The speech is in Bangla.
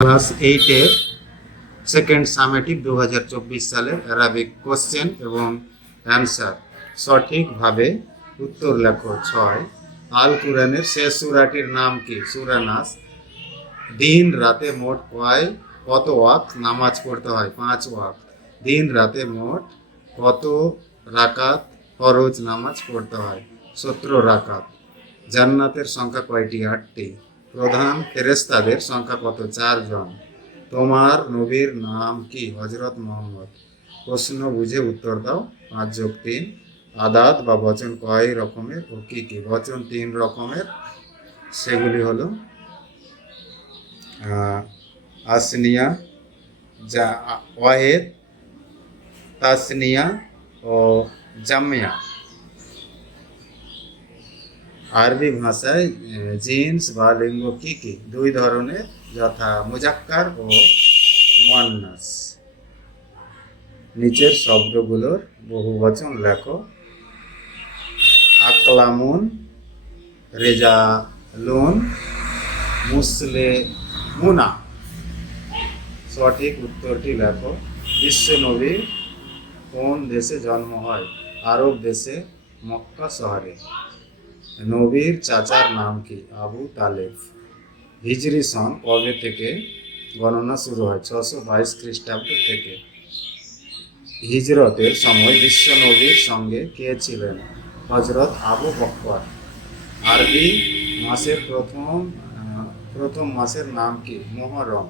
ক্লাস 8-এর সেকেন্ড সামেটিভ 2024 সালের অ্যারাবিক কোশ্চেন এবং অ্যান্সার। সঠিকভাবে উত্তর লেখো। 6, আল কুরআনের শেষ সূরাটির নাম কি? সূরা নাস। দিন রাতে মোট কত ওয়াক্ত নামাজ পড়তে হয়? 5 ওয়াক্ত। দিন রাতে মোট কত রাকাত ফরজ নামাজ পড়তে হয়? 17 রাকাত। জান্নাতের সংখ্যা কয়টি? 8টি। প্রধান ফেরেশতাদের সংখ্যা কত? 4 জন। তোমার নবীর নাম কি? হযরত মুহাম্মদ। প্রশ্ন বুঝে উত্তর দাও। 5+3। আদাত বা বচন কয় রকমের ও কি কি? বচন 3 রকমের, সেগুলি হলো আসনিয়া, ওয়াহেদ, তাসনিয়া ও জামিয়া। আরবি ভাষায় জিন্স বা লিঙ্গ কি কি? 2 ধরনের, যথা মুজাক্কার ও মুয়ান্নাস। নিচের শব্দগুলোর বহুবচন লেখো। আকলামুন, রেজালুন, মুসলিমুনা। সঠিক উত্তরটি লেখো। বিশ্বনবী কোন দেশে জন্ম হয়? আরব দেশে, মক্কা শহরে। নবীর চাচার নাম কি? আবু তালেব। হিজরি সন কবে থেকে গণনা শুরু হয়? 622 খ্রিস্টাব্দ থেকে। হিজরতের সময় বিশ্বনবীর সঙ্গে কে ছিলেন? হযরত আবু বকর। আরবি মাসের প্রথম মাসের নাম কি? মুহররম।